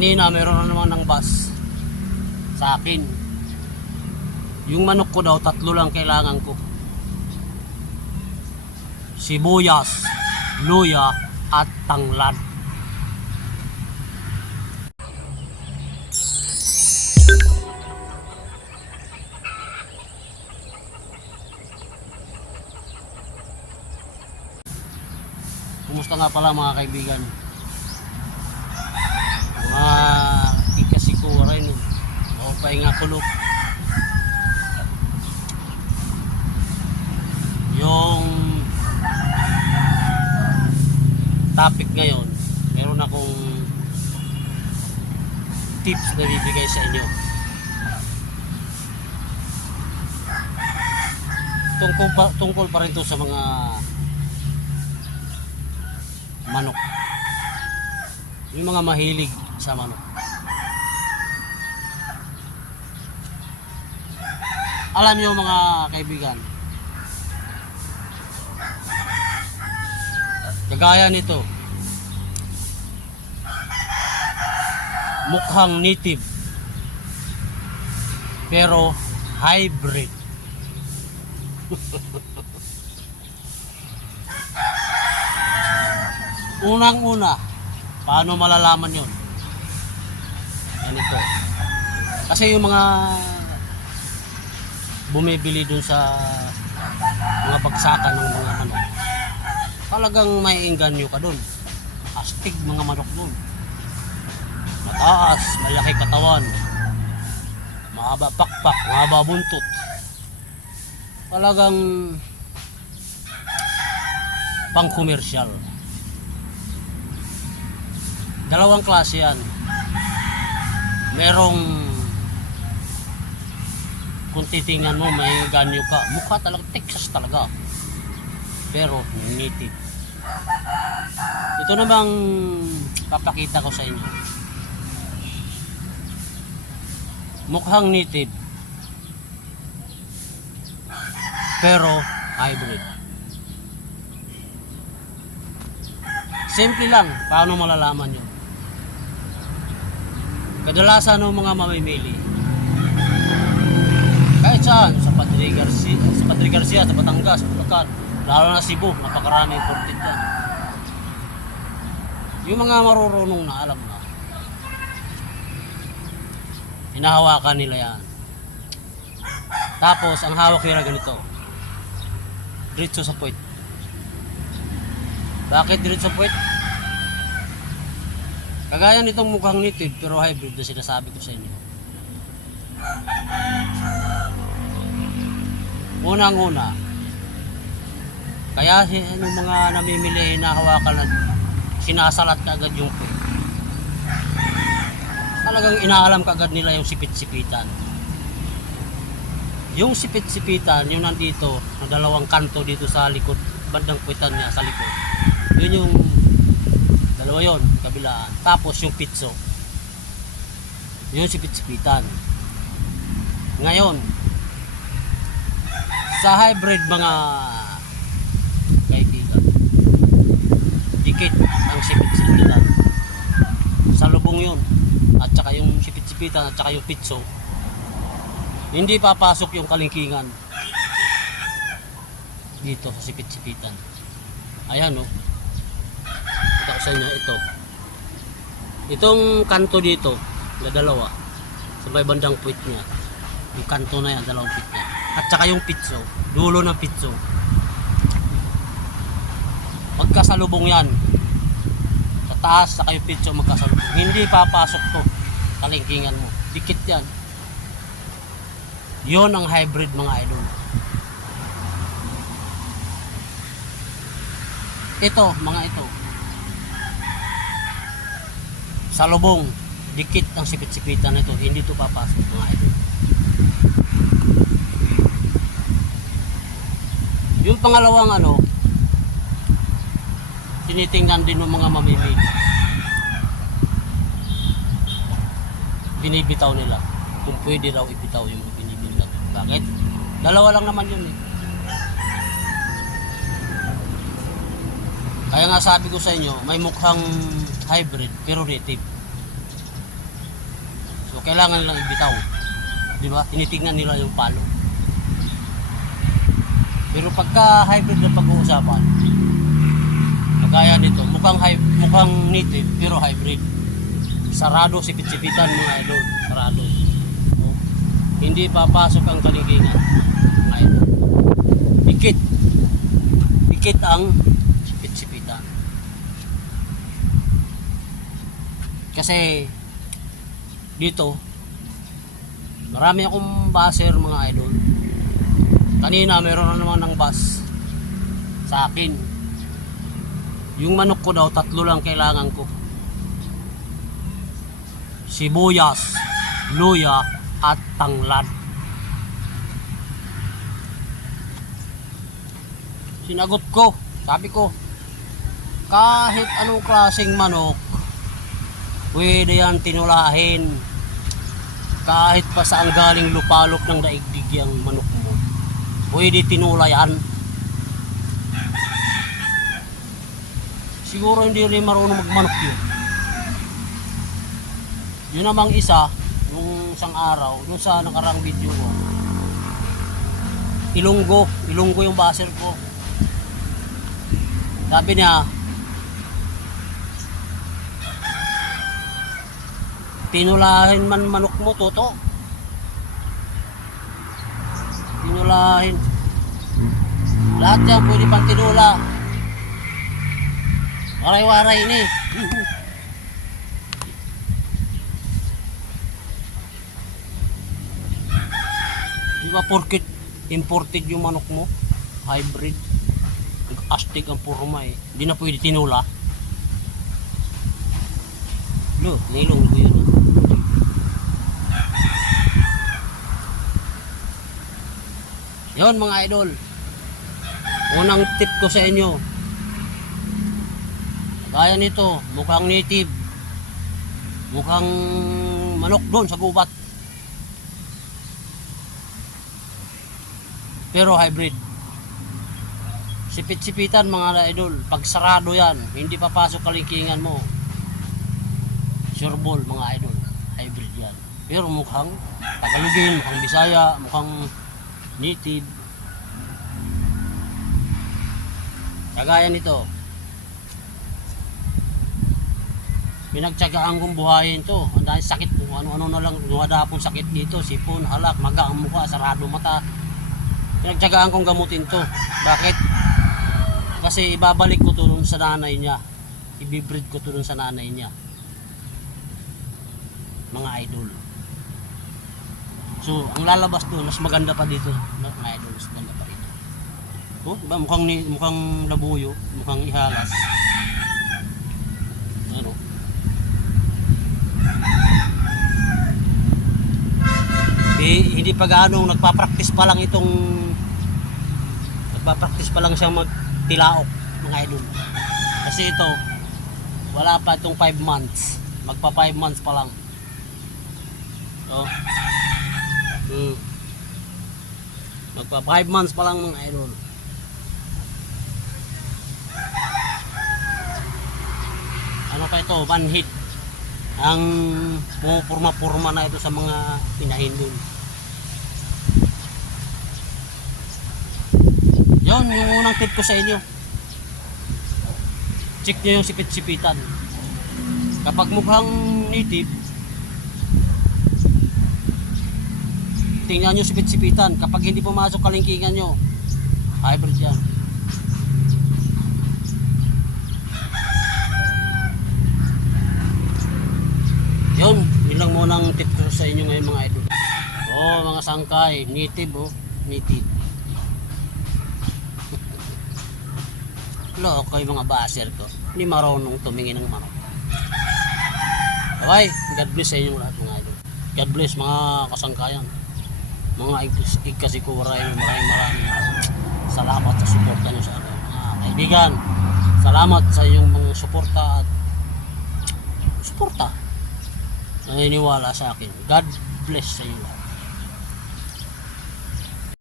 Kanina meron na naman ng bus sa akin. Yung manok ko daw, tatlo lang kailangan ko. Sibuyas, luya, at tanglad. Kumusta nga pala mga kaibigan? Mga ikasikuwa rin. O pahinga kulok. Yung topic ngayon, meron akong tips na bibigay sa inyo. Tungkol pa, tungkol pa rin to sa mga manok. Yung mga mahilig sa manok. Alam niyo mga kaibigan, kagaya nito, mukhang native, pero hybrid. Unang-una, paano malalaman yon? Ganito. Kasi yung mga bumibili dun sa mga bagsakan ng mga manok, talagang may inganyo ka dun. Astig mga manok dun. Mataas, malaki katawan, mahaba pakpak, mahaba buntot. Talagang pang komersyal. Dalawang klase yan. Merong kung titingnan mo may ganyo ka. Mukha talaga Texas talaga. Pero native. Ito namang papakita ko sa inyo. Mukhang native. Pero hybrid. Simple lang. Paano malalaman yun? Kadalasan ng mga mamimili. Kahit sa Padre Garcia, sa Padre Garcia, sa Batangas, Bulacan, lalo na Cebu, napakarami imported yan. Yung mga marurunong na, alam na. Hinahawakan nila yan. Tapos, ang hawak nila ganito. Diretso sa puwet. Bakit diretso sa puwet? Kagaya nitong mukhang native pero hybrid na sinasabi ko sa inyo. Unang-una, kaya yung mga namimili na hawakan na sinasalat ka agad yung puwet. Talagang inaalam ka agad nila yung sipit-sipitan. Yung sipit-sipitan, yung nandito, na dalawang kanto dito sa likod, bandang puwitan niya sa likod. Yun yung Dalawa yon kabilaan. Tapos yung pitso. Yun si pitsipitan. Ngayon, sa hybrid mga kaibigan, dikit ang sipit-sipitan. Sa lubong yun. At saka yung sipit-sipitan at saka yung pitso. Hindi papasok yung kalingkingan dito sa sipit-sipitan. Ayan oh. Ito ko sa inyo, ito. Itong kanto dito, na dalawa, sa may bandang puwit niya. Yung kanto na yan, dalawang puwit niya. At saka yung pitso, dulo ng pitso. Magkasalubong yan. Sa taas, saka yung pitso magkasalubong. Hindi papasok to. Kalingkingan mo. Dikit yan. Yon ang hybrid mga idol. Ito, mga ito. Sa lubong, dikit ang sipit-sipitan nito. Hindi to papasok mga idol. Yung pangalawang ano, tinitingnan din ng mga mamimili. Binibitaw nila. Kung pwede raw ibitaw yung binibili. Bakit? Dalawa lang naman yun eh. Kaya nga sabi ko sa inyo, may mukhang hybrid pero native. So kailangan lang ibitaw. Di ba? Tinitingnan nila yung palo. Pero pagka hybrid na pag-uusapan, kagaya nito, mukhang, hy- mukhang native pero hybrid. Sarado sipit-sipitan mga idol. Sarado. Oh. Hindi papasok ang kaligingan. Mga idol. Pikit. Pikit ang sipit-sipitan. Kasi dito marami akong baser mga idol. Kanina meron na naman ng bus sa akin. Yung manok ko daw tatlo lang kailangan ko. Sibuyas, luya at tanglad. Sinagot ko, sabi ko, kahit anong klaseng manok, pwede yan tinulahin. Kahit pa saan galing lupalop ng daigdig yung manok mo, pwede tinula yan. Siguro hindi rin marunong magmanok yun. Yun namang isa, yung isang araw, yung sa nakarang video ko, Ilonggo, Ilonggo yung baser ko. Sabi niya, tinulahin man manok mo, toto. Tinulahin. Lahat yan pwede pang tinula. Waray-waray ini. Di ba porkit imported yung manok mo? Hybrid. Astig ang purma eh. Hindi na pwede tinula. Lo, nilong ko yun. Yon mga idol. Unang tip ko sa inyo. Gaya nito, mukhang native. Mukhang manok doon sa gubat. Pero hybrid. Sipit-sipitan mga idol. Pag sarado yan, hindi papasok kalikingan mo. Sureball mga idol. Hybrid yan. Pero mukhang Tagalogin, mukhang Bisaya, mukhang native. Kagaya nito. Pinagtsagaan kong buhayin to. Ang dahil sakit po. Ano-ano na lang. Nuwada pong sakit dito. Sipon, halak, maga ang mukha, sarado mata. Pinagtsagaan kong gamutin to. Bakit? Kasi ibabalik ko to sa nanay niya. Ibibreed ko to sa nanay niya. Mga idol. So, ang lalabas doon, mas maganda pa dito. Mga idol, mas maganda pa dito. Oh, diba? Mukhang, ni, mukhang labuyo, mukhang ihalas. Ano? Eh, hindi pa gaano, nagpa-practice pa lang itong nagpa-practice pa lang siyang magtilaok mga idol. Kasi ito, wala pa itong 5 months. Magpa 5 months pa lang. So, hmm. Magpa 5 months pa lang mga idol. Ano pa ito? One hit. Ang pumupurma-purma na ito sa mga pinahin dun. Yun, yung unang tip ko sa inyo. Check nyo yung sipit-sipitan. Kapag mukhang native, tingnan nyo sipit-sipitan. Kapag hindi pumasok kalingkingan nyo, hybrid yan. Yun, yun lang muna ang tip ko sa inyo ngayon mga idol. Oh, mga sangkay, native oh, native. Lo, okay mga baser ko. Hindi marunong tumingin ng manok. Okay, God bless sa inyong lahat mga idol. God bless mga kasangkayan. Mga ig- igkasikura maraming maraming salamat sa suporta nyo sa akin. Mga kaibigan, salamat sa inyong mga suporta at suporta naniniwala sa akin. God bless sa inyo lahat.